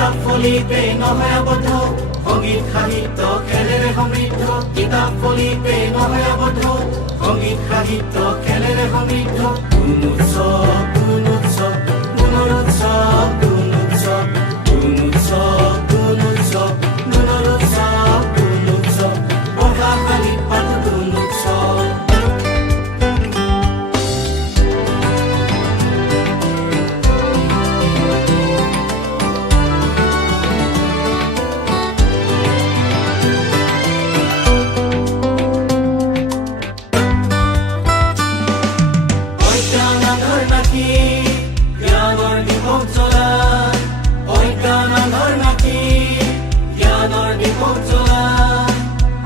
কিতাপ ফলিতে নহয় আবদ্ধ, সংগীত সাহিত্য খেলেৰে সমৃদ্ধ। কিতাপ ফলিতে নহয় আবদ্ধ, সংগীত সাহিত্য খেলেৰে সমৃদ্ধ। গুণ উৎসৱ, গুণ উৎসৱ, গুণৰ উৎসৱ, গুণ উৎসৱ, গুণ উৎসৱ, গুণ উৎসৱ, গুণৰ উৎসৱ, গুণ উৎসৱ। পঢ়াশালীত পাতো গুণ উৎসৱ। জ্ঞানৰ দীপক জ্বলাই, অজ্ঞানৰ নাকি জ্ঞানৰ দীপক জ্বলাই।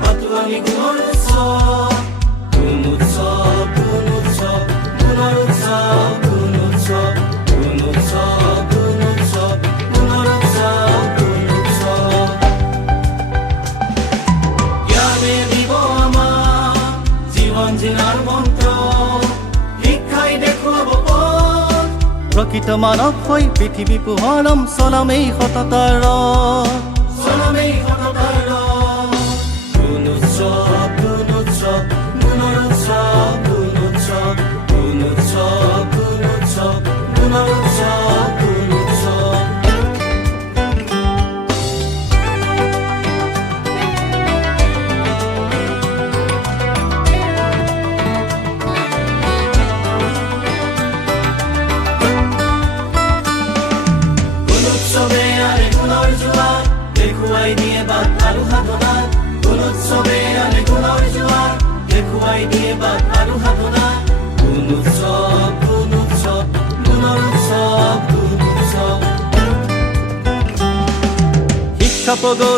পাতো আমি গুণৰ উৎসৱ, গুণ উৎসৱ, গুণ উৎসৱ, গুণৰ উৎসৱ, গুণ উৎসৱ, গুণ উৎসৱ, গুণ উৎসৱ, গুণৰ উৎসৱ, গুণ উৎসৱ। জ্ঞানে দিব আমাক জীৱন জীনাৰ মন্ত্ৰ, শিক্ষাই দেখুৱাব পথ। প্ৰকৃত মানৱ হৈ পৃথিৱী পোহৰম, চলামেই সততাৰ ৰথ, চলামেই সততাৰ ৰথ। গুণ উৎসৱ, গুণ উৎসৱ, গুণৰ উৎসৱ, গুণ উৎসৱ, গুণ উৎসৱ, গুণ উৎসৱ, গুণৰ উৎসৱ, গুণ উৎসৱ। দেখুৱাই দিয়ে বাট আৰু সাধনাত, গুণ উৎসৱে আনে গুণৰ জোৱাৰ। দেখুৱাই দিয়ে বাট আৰু সাধনাত, গুণ উৎসৱ, গুণ উৎসৱ, গুণৰ উৎসৱ, গুণ উৎসৱ। শিক্ষা প্ৰগতি